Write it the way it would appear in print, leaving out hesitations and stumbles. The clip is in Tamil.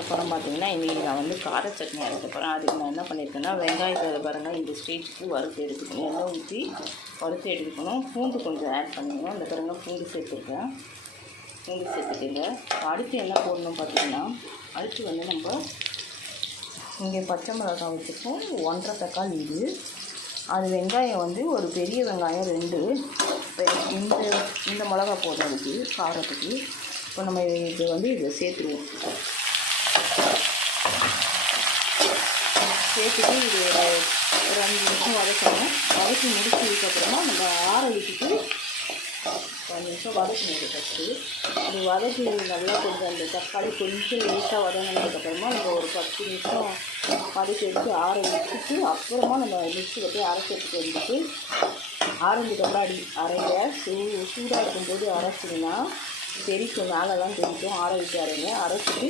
அப்புறம் பார்த்திங்கன்னா இன்றைக்கி நான் வந்து கார சட்னி அரைக்க போகிறேன். அதுக்கு நான் என்ன பண்ணியிருக்கேன்னா வெங்காயத்தை பாருங்கள் இந்த ஸ்டேஜுக்கு வறுத்து எடுத்துக்கணும். எண்ணெய் ஊற்றி வறுத்து எடுத்துக்கணும். பூண்டு கொஞ்சம் ஆட் பண்ணிக்கணும். இந்த பாருங்கள் பூண்டு சேர்த்துருக்கேன். பூண்டு சேர்த்துக்கங்க. அடுத்து என்ன போடணும் பார்த்திங்கன்னா அடுத்து வந்து நம்ம இங்கே பச்சை மிளகாய் வச்சுருக்கோம். 1.5 தக்காளி இது. அது வெங்காயம் வந்து ஒரு பெரிய வெங்காயம் 2. இந்த மிளகா போடுறதுக்கு காரத்துக்கு இப்போ நம்ம இது வந்து இதை சேர்த்துருவோம். சேர்த்துட்டு இது ஒரு 5 நிமிஷம் வதக்கணும். வதக்கி முடிச்சதுக்கப்புறமா நம்ம ஆற விட்டுட்டு 5 நிமிஷம் வதக்கணும். ஃபஸ்ட்டு அது வதக்கி நல்லா கொஞ்சம் அந்த தக்காளி கொஞ்சம் லேட்டாக வதங்கினதுக்கப்புறமா நம்ம ஒரு 10 நிமிஷம் வதக்கி எடுத்து ஆற வச்சுட்டு அப்புறமா நம்ம மிக்ஸியில் போய் அரைச்சிட்டு வந்துட்டு ஆரஞ்சுக்கப்புறம் அரைங்க. சூடாக இருக்கும்போது அரைச்சிங்கன்னா தெரிக்கும், மேலெல்லாம் தெரிக்கும். ஆற விட்டு அரைங்க. அரைச்சிட்டு